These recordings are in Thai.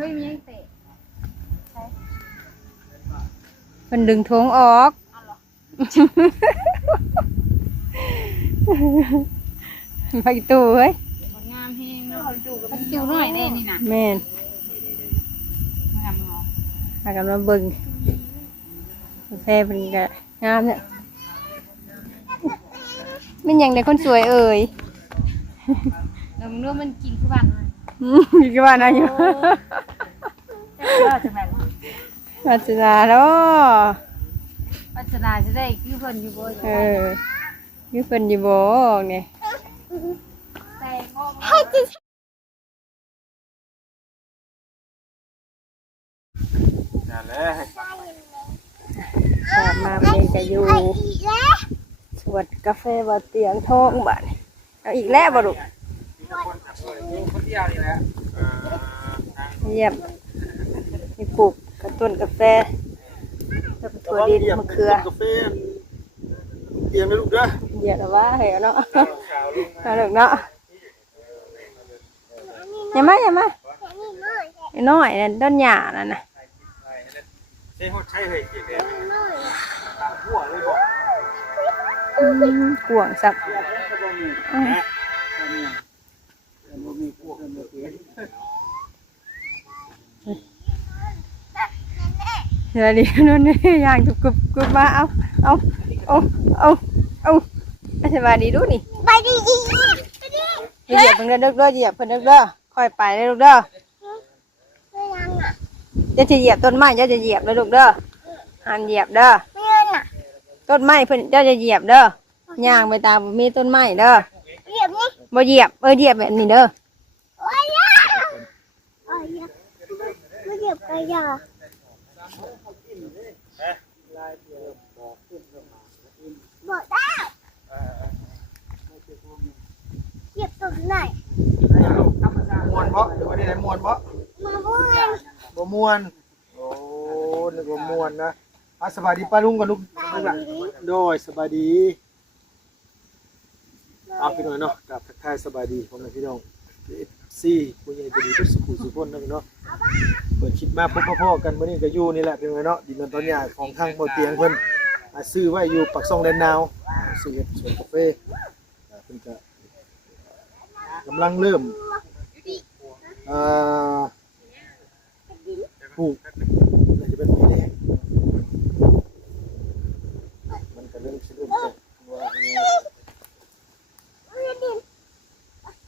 ไม่มีเตะมันดึงทงออกไปตู้เฮ้ยงามแห้งเนาะมันจิ๋วหน่อยได้นี่นะแม่นงามเนาะพากันมาเบิ่งกาแฟเป็นกะงามเนี่ยมันยังได้คนสวยเอ่ยเดี๋ยวมึงรู้มันกินทุกวันมีกี่วันอายุวัฒนาเนาะวัฒนาจะได้คือเพิ่นอยู่บ่คือเพิ่นอยู่บ่เนี่ยแต่งอกนั่นแหละ กลับมาเมย์ก็อยู่สวนกาแฟบ่เตียงทองบ้านเอาอีกแล้วบ่ลูกคนเดียวนี่แหละเยี่ยมมีปลูกกระต้นกาแฟแล้วก็ถั่วดินมะเขือกาแฟเตรียมให้ลูกเด้อเดี๋ยวละว่าเหรอเนาะเอาลูกเนาะอย่ามาน้อยนั่นต้นหญ้านั่นน่ะใช่ฮอดใช่เฮ้ยเกี่ยวกับตามหัวเลยบอกกวางสับเดี๋ยวดินู่นนี่ย่างกรุบมาเอาสบายดีดูนี่ไปดีเหยียบเพิ่นเด้อเหยียบเพิ่นเด้อค่อยไปเด้อลูกเด้อจะเหยียบต้นไม้จะเหยียบเลยลูกเด้อห้ามเหยียบเด้อต้นไม้เพิ่นจะเหยียบเด้อย่างไปตามมีต้นไม้เด้อเหยียบนี่บ่เหยียบเหยียบแบบนี้เด้อเหยียบไปอย่าบอกได้เหยียบตรงไหนมวนเพราะหรือว่าได้มวนเพราะมาบ้วนบ่มวนโอ้นึกว่ามวนนะสบายดีป้าลุงกับลูกหลานโดยสบายดีเอาพี่น้อยเนาะกับทักทายสบายดีพ่อแม่พี่น้องซี่ผู้ใหญ่ใจดีทุกสุขุสุขนนะพี่เนาะเปิดคลิปมาพบพ่อกันมื้อนี้ก็อยู่นี่แหละพี่น้อยเนาะดินตอนใหญ่ของทางบ่เตียงเพิ่นซื้อไว้อยู่ปากซ่องแดนนาวซื้อเฮ็ดสวนกาแฟเพิ่นก็กำลังเริ่มปลูกน่าจะเป็นปีแรกมันก็เริ่มจะว่า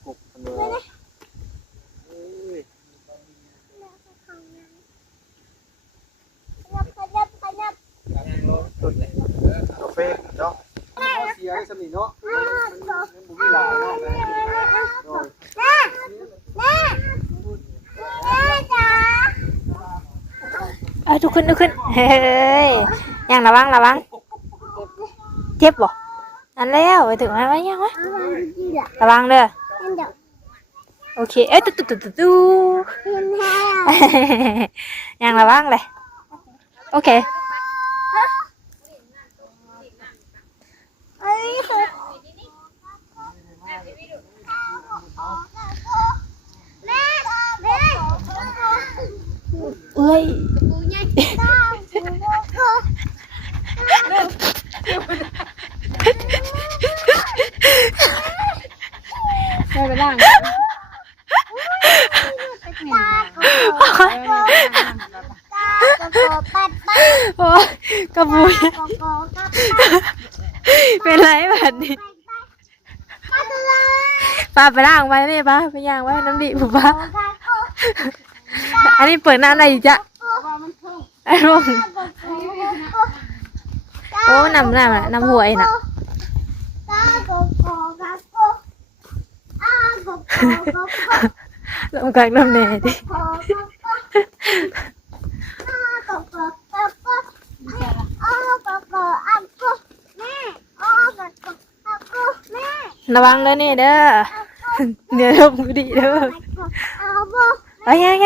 ปลูกมันว่ากาแฟเนาะเสียให้สนิทเนาะมันบุญหลายเนาะทุกคนเฮ้ยยังระวังเจ็บบ่นั่นแล้วไปถึงแล้วยังวะระวังเด้อโอเคเอ้ยตู้ยังระวังเลยโอเคเอ้ยไปล่างโอ้ยกระปุยเป็นไรแบบนี้ป้าไปล่างไว้นี่ป้าไปย่างไว้น้ำดิผมป้าอันนี้เปิดน้ำอะไรจ๊ะไอ้ร่มโอ้น้ำหวยน่ะลงกลางน้ำแน่ดิระวังเลยนี่เด้อเดี๋ยวลงดีเด้อไปยัง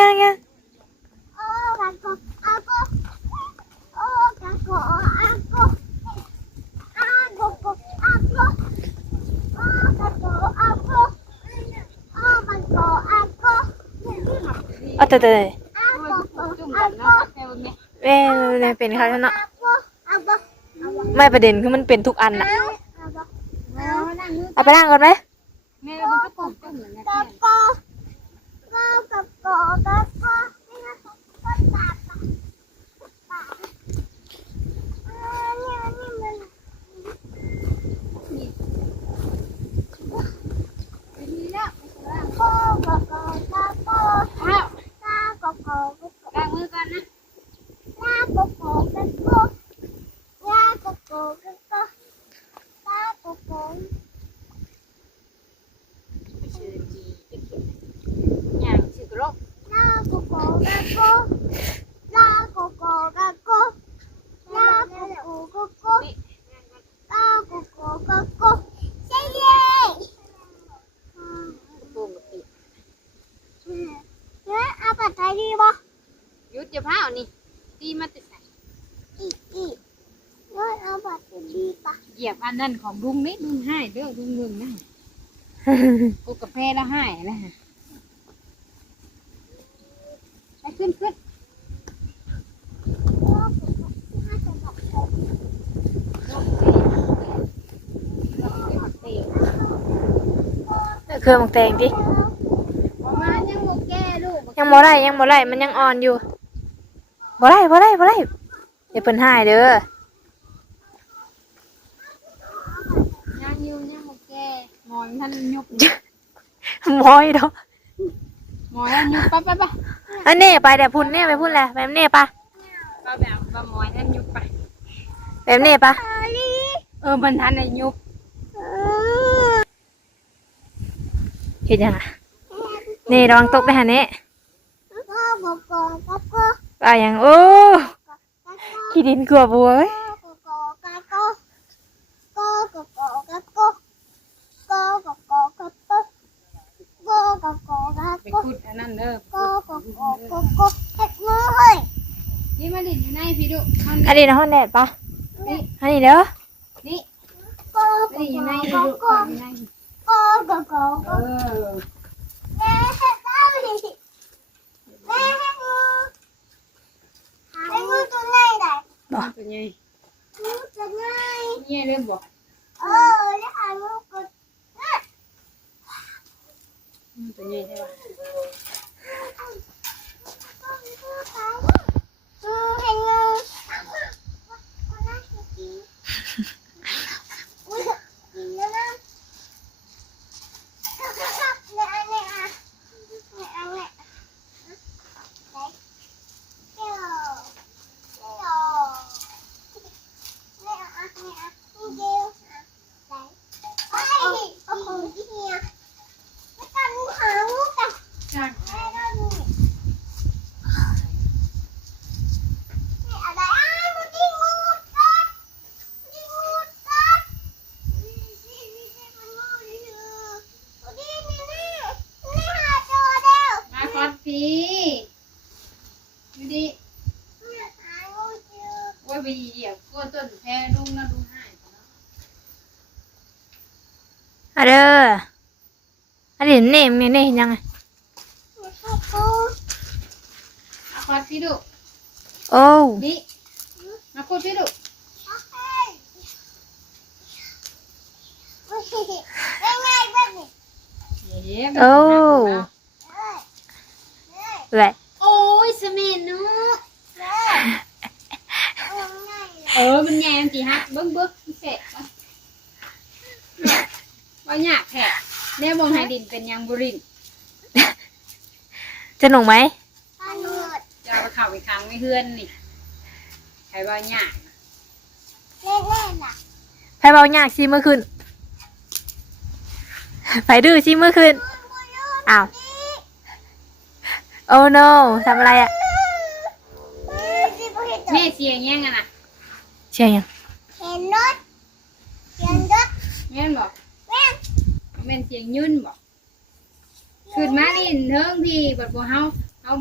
เอาแต่ เอาบ่ จุ่มกันเนาะแค่วันนี้ แม่เนี่ยเป็นเขาเนาะ เอาบ่เอาบ่ ไม่ประเด็นคือมันเป็นทุกอันน่ะ เอาบ่เอา นั่งมือ เอาไปนั่งก่อนไหม แม่มันก็กบจุ่มเหมือนกัน กับโกกับโกกับโกนี่นะก็ตาปะปะนี่มัน นี่แล้ว โกกับโกกับโก อ้าว กากับโกกับโก ล้างมือก่อนนะ กากับโกกับโกกากับโกกับโกกากับโก ชื่อจีจะกินอย่างชื่อกระโลก กากับโกกับโกกากับโกกับโกกากับโกกับโก นี่ กากับโกกับโกเย้เย้ โป่งกับปี เนี่ยเอาปัดไทยดีบ่ ยุดจะพ้านี่ตีมาติดใส่ อีเนี่ยเอาปัดดีปะ เหยียบอันนั้นของลุงนี่ลุงให้เด้อลุงมึงนะกูกับแพ้แล้วให้นะฮะไปขึ้น เครื่องหมกแตงดิ ประมาณยังโมแก่ลูก ยังบ่ได้มันยังอ่อนอยู่บ่ได้อย่าเพิ่นหายเด้อ ยังอยู่ยังโมแก่หมอนท่านยุบ มอยดอก หมอนท่านยุบไป อันนี้ไปแต่พุ่นเนี่ยไปพุ่นแหละแบบนี้ปะ ก็แบบว่าหมอนท่านยุบไป แบบนี้ปะ มันทันในยุบ เห็นยังอ่ะนี่ระวังตกไปหานี้ไปยังโอ้ขี้ดินกลัวบัวเว้ย ไปขุดอันนั้นเด้อนี่มาดินอยู่ในพี่ดุ อันนี้นะห้องแดดปะอันนี้เด้อ นี่มาดินอยู่ในพี่ดุอยู่ในตัวใหญ่เนี่ยเริ่มบอกตัวใหญ่ใช่ปะ มาคอสพี่ดูดิว่าไปเหยียบก้นต้นแพ้ลุงนะลุงให้ อะเด้ออันนี้เนมเนี่ยยังไง มาคอสพี่ดุ โอ้ นี่มาคุดพี่ดุ โอ้แหละ โอ้ยสมินนุมันแยมจีฮะเบิ้งเสร็จว่าหยาบแผลเนี่ยบงไฮดินเป็นยังบุริน จะหนุกไหม จะเอาเข่าไปค้างไม่เฮือนนี่ใครว่าหยาบ ไผเบายากชิเมื่อคืนไผดื้อชิเมื่อคืนอ้าวโอ้ no ทำอะไรอ่ะ แม่เสียงแย่งกันนะ เชียงยัง แม่นบอกแม่นเสียงยุ่นบอกขึ้นมาดินเทิงพี่บัดบัวเฮา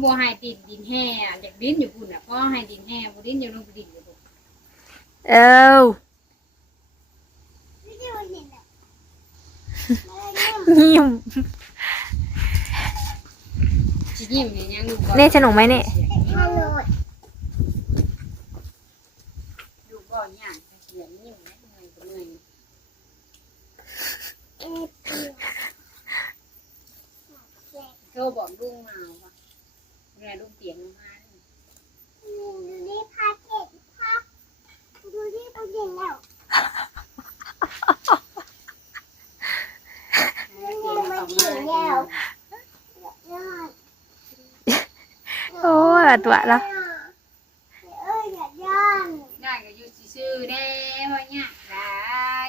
บัวไฮดินแห่อยากดิ้นอยู่พุ่นอ่ะพ่อไฮดินแห่บัวดิ้นอยู่ลงไปดินอยู่พุ่น เอ้ายิ้ม ช สิยิ้มอย่างยังลูกบ่ นี่สนุกไหมนี่ ฮัลโหล ลูกบ่ย่างเสียงยิ้มนะเมื่อยก็เมื่อย โทรบอกลุงมาว่าเวลาลุงเตียงมา ดูดิพาเก็บภาพดูดิตัวเด่นแล้ว เตียงมาเตียงแล้ว ยอด โอ้ยตัวละ เอ้ยอย่าย่าน ได้ก็อยู่ซื่อๆได้ว่าเนี่ยได้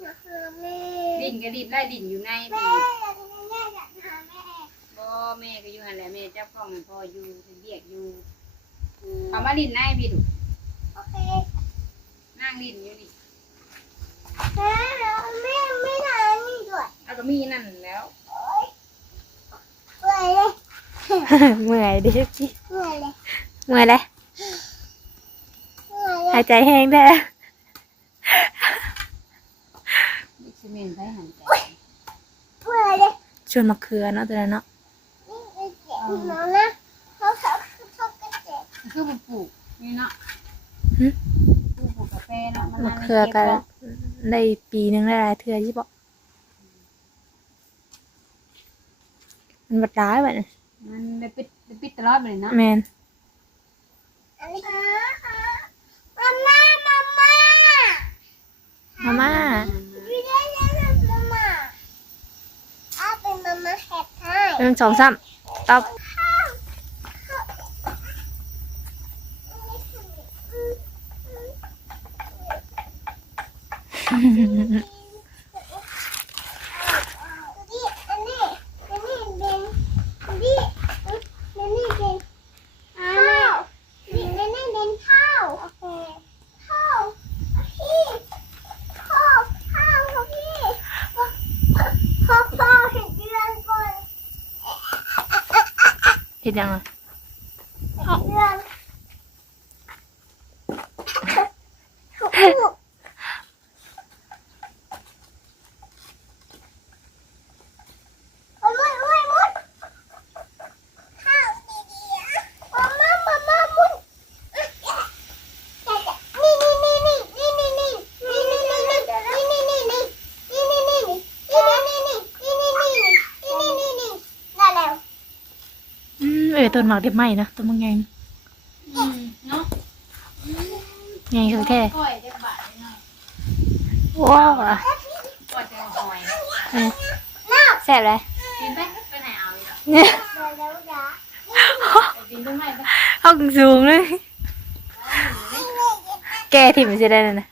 อย่าคือแม่ ดินก็ดินได้ดินอยู่ใน แม่ พี่ อย่าทำแม่อย่าทำแม่ บ่แม่ก็อยู่หั่นแหละแม่จับกล้องให้พ่ออยู่เรียกอยู่เอามาดินในพี่ดู โอเค นั่งดินอยู่นี่ แม่ไม่ทานนี่ด้วย เอาก็มีนั่นแล้ว เปื่อยเลย เมื่อยดิพี่ เปื่อยเลย เมื่อยเลย เปื่อยเล หาย ยใจแห้งได้ ดิซิเมนไปหันใจ เปื่อยเลย ชวนมะเขือเนาะตัวนั้นเนาะ นี่ไอ้เจ็บน้องนะเขาก็เจ็บ คือปลูกนี่เนาะปลูกกาแฟเนาะมัน มะเขือก็ได้ปีนึงได้หลายเทื่อยี่บอกมันบัดร้ายแบบนี้ มันได้ปิดตลอดเลยเนาะ แมน อันนี้มาม่า มาม่า อยู่ได้แล้วมาม่าเอาเป็นมาม่าแคทให้ หนึ่งสองสามตอบ ดิอันนี้เป็นดิอันนี้เป็นข้าวดิอันนี้เป็นข้าวโอเคข้าวพี่ข้าวพี่พ่อเห็นเดือนก่อน เห็นยังอ่ะ เดือนถูกมุดข้าวดีๆมาม่ามุดต้นหมากเด็บไหมนะต้นมันไง เนาะ ไงคือแค่ ก้อยจะบาดหน่อย ว้าว ก้อยจะหอย แซ่บเลย กินไปไปไหนเอาอีกกินตรงไหนไป ห้องสูงเลยแกถิ่มจะได้เลยนะ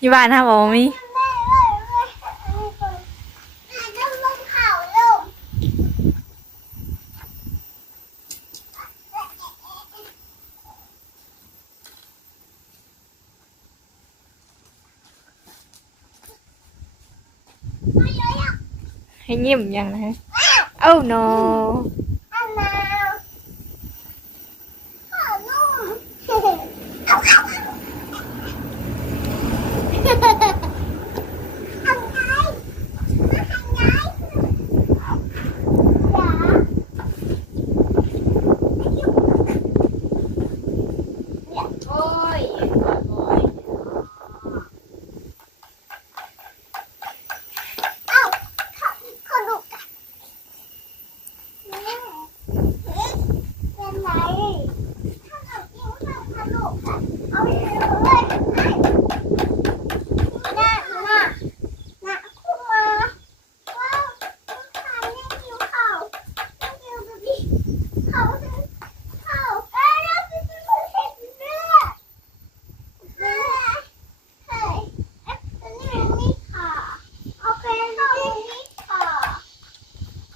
อยู่บ้านฮะบอกมีให้ยิ้มยังนะโอ้ no โอ้ย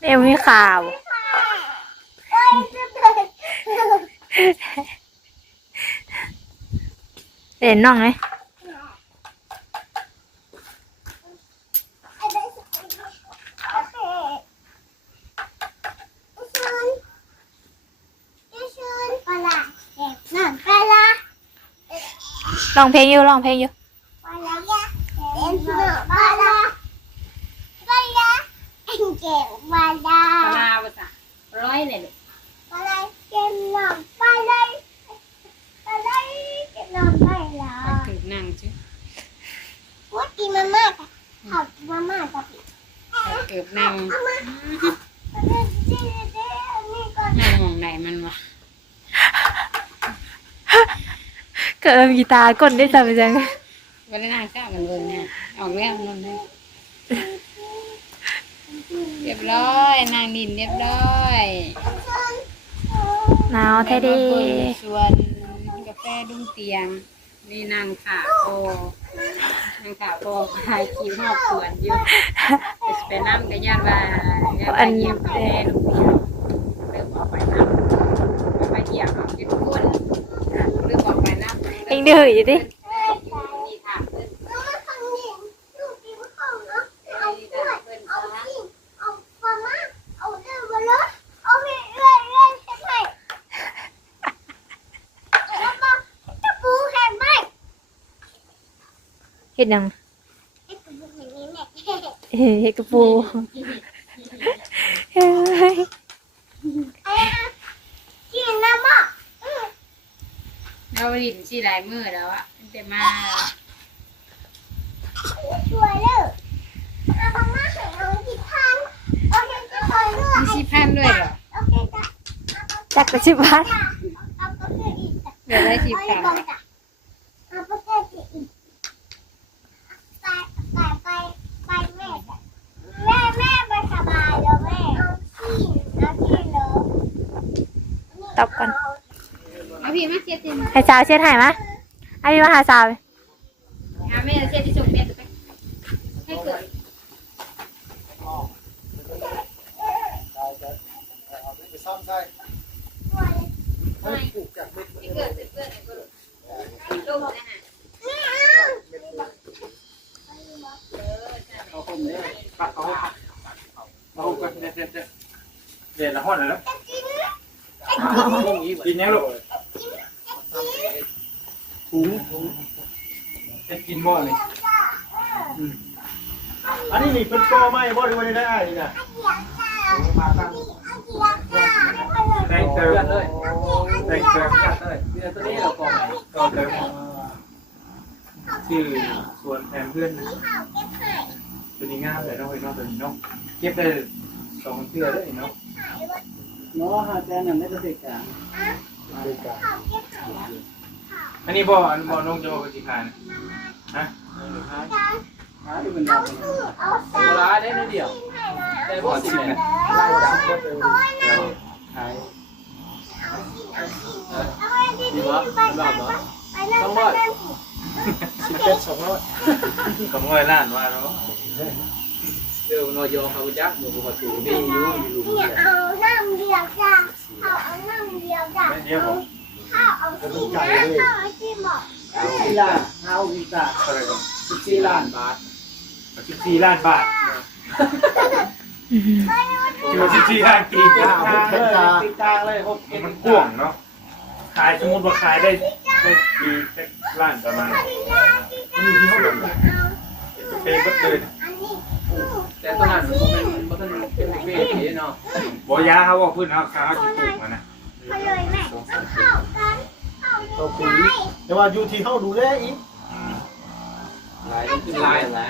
เอ็มมีข่าวเห็นน้องไหมร้องเพลงอยู่ร้องเพลงอยู่ Bala. เลยลูก อะไรเก็บหลังไปเลยอะไรเก็บหลังไปแล้ ก็ ว คือนั่งชื่อ ว่ากินมาม่าค่ะขับมาม่ากับพี่ ก็เกือบนั่ง เอามาเด็ดเด็ดเด็ดอันนี้ก่อน นั่งมองไหนมันวะ เกิดมีตาก้นได้จังจัง วันนี้นั่งข้าวกันเบิ่งเนี่ยออกแล้วนั่นเลยเรียบร้อยนางดินเรียบร้อย หนาวแท้ดิ ส่วนกาแฟดุ้งเตียงนี่นางขาโปนางขาโปขายคิวหอบสวนเยอะไปน้ำกับญาติว่าญาติเหยียบกาแฟลูกเดียวเริ่มออกไปน้ำไปเหยียบเอาเก็บก้นเริ่มออกไปน้ำ เองดื้ออยู่ดิ นี่ถามเพิ่น เอามาทางนี้ลูกกินข้าวเนาะเอาเพื่อนเอากินเอามาม่าเอาเรื่องมาเลยเอาเรื่อยเรื่อยเรื่อยใช่ไหมแล้วก็จะปูเห็นไหม เฮ็ดหยัง ไอ้ปูเห็นนี้แหละ เฮ็ดกระปูเฮ้ย ไอ้กินน้ำอ่ะ เราดินสิหลายมื้อแล้วอะมันจะมา ช่วยเลยเอามาม่าให้เอาที่พันเอาเห็นจะคอยเลือก มีสิพันด้วยเหรอ โอเคจ้ะ จักกระชิบบ้าน เอาไปเพื่ออีกจ้ะ เดี๋ยวได้สิ เอา พัน ไปจ้ะเอาไปเพื่ออีกไปแม่จ้ะแม่ไปสบายแล้วแม่เอาที่เลย ตอบก่อน เอาพี่มาเสียติน ให้สาวเช็ดให้มะให้พี่มาหาสาว เอาแม่เสียที่ส่งเม็ดไปให้เกิด ไปซ่อมใช่ให้ปลูกจากเม็ด ให้เกิดเกิดให้เกิดลูกนะฮะ เอาผมเนี่ยปักเอากันเด็ดละห้อนแล้วกินยังลูกถุงจะกินหม้อเลยอันนี้นี่เป็นกอไม้บ่หรือว่าได้นี่นะมาตั้งแต่งเติมเลยแต่งเติมเลยเนี่ยตัวนี้เราก่อนก็เติมชื่อส่วนแทนเพื่อนตัวนี้งามเลยเนาะเนาะตัวนี้เนาะเก็บได้2เทื่อได้เนาะเนาะหาแจนั่นได้ตัวกลางอันนี้บ่อันบ่น้องจะบ่สิขายฮะหาดูมันได้บ่ร้ายได้เดียวได้บ่สิเนี่ยไล่จับก็เป็นขายดีบ่รอบเนาะ200ล้านว่าเนาะเดี๋ยวนอยเขาจักหมู่บ่ถูกนี่อยู่เนี่ยเอาน้ำเดียวจ้ะเอาน้ำเดียวจ้ะข้าวเอาที่นะข้าวเอาที่หมด 14ล้านเอาอีกจ้ะเท่าไหร่ก่อน14ล้านบาท14ล้านบาทคือ14ล้านกีบติดกลางเลยมันกว้างเนาะขายสมมุติว่าขายได้กี่ล้านประมาณมันมีที่เท่าไหร่เป็นเบิดเลย อันนี้ แต่ตอนนั้นมันเป็นเวทีเนาะ บ่ยาเขาบอกพื้นเขาสิปลูกมานะ อร่อยแม่ข้าวกันข้าว เอาปุ๋ยแต่ว่าอยู่ที่เฮาดูแลอีก ลายขึ้นลายนะ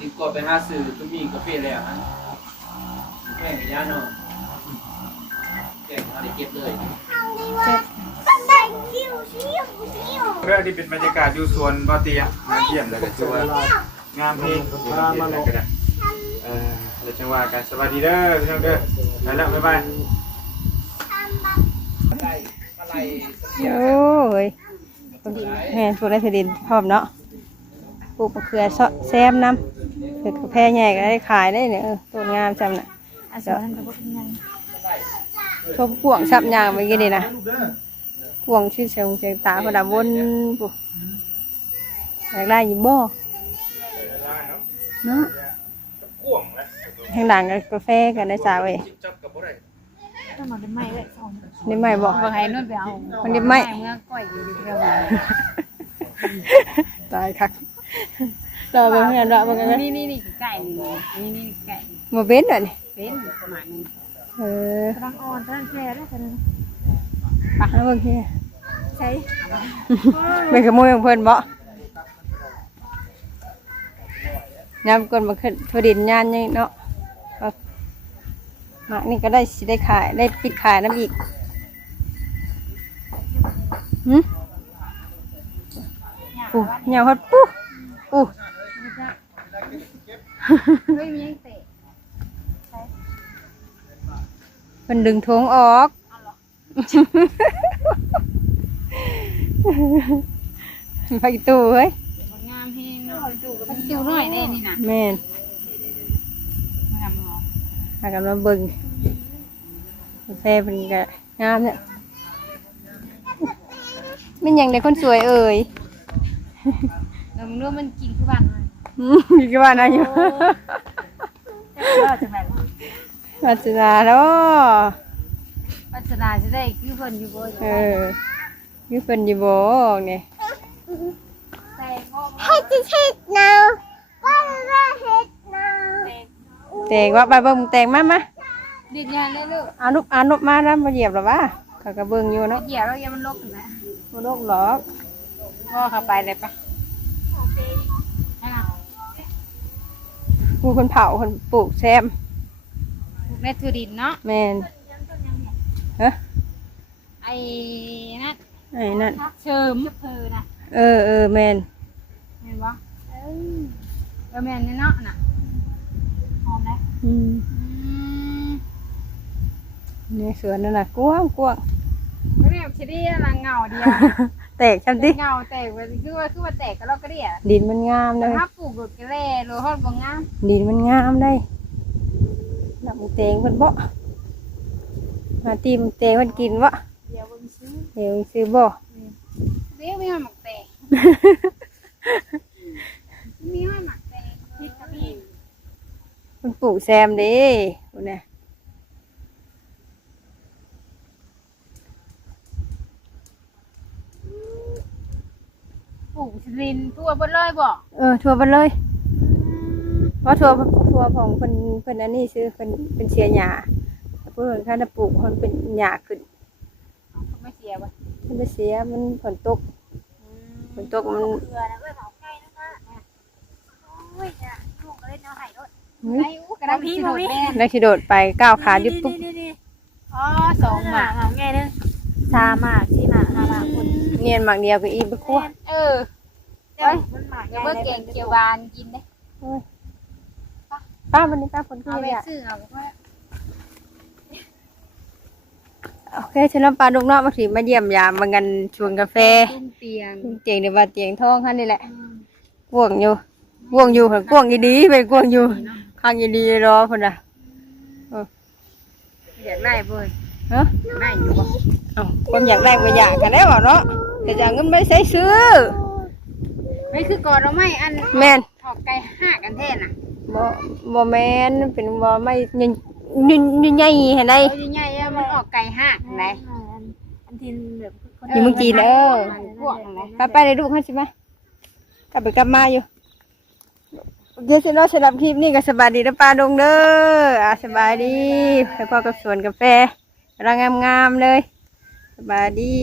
ดีกว่าไปหาซื้อก็มีกาแฟแล้วฮะแข่งยาเนาะแข่งอะไรเก็บเลย ทำดีว่าต้องได้ชิวเรื่องที่เป็นบรรยากาศอยู่สวนบ่อเตียมาเยี่ยมแล้วก็จังว่างามเพลงมาลงกันแล้วจังว่ากันสวัสดีเด้อพี่น้องเด้อไปแล้วบ๊ายบาย ทำแบบ อะไร โอ้ยแม่ปลูกได้ผลิตพร้อมเนาะปลูกมะเขือแซมน้ำปลูกกาแฟใหญ่ก็ได้ขายได้เนี่ยต้นงามจำน่ะเดี๋ยวชมกวงซับยางไปกี่ดีนะกวงชื่อเสียงตาพอดาวนปุ๊บอยากได้ยิบบ่เนาะทางหลังกาแฟกันได้จ้าเว้ย ต้องมาเป็นไม้ไว้สอง นี่ไม่บอก บ่ให้นุ่นไปเอา มันนี่ไม่ เมื่อก้อยอยู่เรื่อง ตายคักรอเบิ่งกันรอเบิ่งกัน นี่ไก่นี่ไก่ มาเบ้นหน่อย เป็นประมาณนึง กำลังอ่อนกำลังแก่แล้วกันปะแล้วบางทีใช่ไม่ขโมยของเพิ่นบ่น้ำก่อนมาขึ้นทดินยานนี่เนาะหมากนี่ก็ได้สิได้ขายได้ปิดขายน้ำอีกอู้เหนียวฮอดปุ๊อู้ ไม่มียังเตะ มันดึงทงออกไปตู้เฮ้ย งามแห้งเนาะมันติวน้อยแน่นี่นะ แม่น งามเนาะ พากันมาเบิ่งกาแฟเป็นกะงามเนี่ยมันยังได้คนสวยเอ่ย แล้วมึงรู้มันกินทุกวันเลย มีกี่วันอายุ ก็จะแบบ วัฒนาเนาะ ปัจนาจะได้คือเพิ่นอยู่บ่ อยู่เพิ่นอยู่บ่เนี่ย แต่งอ ให้จะเช็ดnow ว่าจะเช็ดnow แตงว่าไปเบิ่งแตงมา ดินยานได้ลูก เอานุบมาแล้วมาเหยียบหรอวะเขาก็เบิ่งอยู่เนาะ เหยียบแล้วยังมันลกอยู่นะ บ่ลกหรอก พ่อเข้าไปเลยปะ ผู้คนเผาคนปลูกแซม ในทุดินเนาะ แม่นฮะ ไอ้นั่น ไอ้นั่น เชิมเพอนะ แม่น เห็นบ่แม่นเนาะน่ะหอมนะ นี่สวนนั่นน่ะกว้าง ไม่ได้คิดได้ละเงาเดียว แตกจังติ เงาแตกไปคือว่าแตกก็เราก็ได้อะ ดินมันงามเลย ถ้าปลูกหลุดกระเล่หรือฮอดบ่งาม ดินมันงามได้ดับมันเตงเพิ่นบ่มาตีมันเตงเพิ่นกินบ่ เดี๋ยวเบิ่งซื้อ เดี๋ยวซื้อบ่ เดี๋ยวมีหอยหมักแตกมีหอยหมักแตกพิษกับพี่ เพิ่นปลูกแซมเด้พุ่นน่ะ ปลูกชลินตัวบนเลยบ่ ทั่วไปเลยว่าทั่วของเพิ่นอันนี้ซื้อเพิ่นเป็นเสียหญ้าเพิ่นคันปลูกเพิ่นเป็นหญ้าขึ้น ไม่เสียบ่ มันไปเสียมันฝนตกมัน เกลือนะเว้ยหมอไก่นะคะโอ้ยเนี่ยลูกก็เล่นเอาไห่ด้วย ไอ้อู้กระดาษพี่บ่มี ได้สิโดดไปก้าวขายุบปุ๊บ อ๋อสองหมาก หมากไงนึง3 หมาก4 หมาก5 หมากคน เนียนหมักเดียวก็อีไปคั่ว เออ เอ้ยมันหมาก เดี๋ยวเบิ่งแกงเขียวหวานกินเด้ ป้าวันนี้ป้าฝนขึ้ เอา น ไป เลยอ่ะ ซื้อเอาว่า โอเคฉันน้ำปลาลูกน้องมาถึงมาเยี่ยมยามมากันชวนกาแฟ ตุ้มเตียง เตียงเดี๋ยวว่าเตียงทองคันนี่แหละกวงอยู่กวงอยู่ค่ะกวงดีๆไปกวงอยู่ข้างดีๆรอคนน่ะ อยากได้เบิ่ง เนาะ ได้อยู่บ่ เอ้าคนอยากได้ก็อยากกันแล้วเนาะแต่จะเอาเงินไม่ใช้ซื้อ ไม่คือก่อนเราไม่อัน แม่น ออกไก่ห้ากันแท้น่ะ บ่แม่นเป็นบ่ไม่ใหญ่ๆเห็นได้ เออใหญ่ๆมันออกไก่ห้าไหน อันทินแบบ อยู่เมืองจีนพวกอะไร ไปเลยลูกให้ใช่ไหมกลับไปกลับมาอยู่เดี๋ยวสิเนาะสำหรับคลิปนี้ก็สบายดีนะป้าดงเด้อสบายดีไปพ่อกับสวนกาแฟกำลังงามๆเลยสบายดี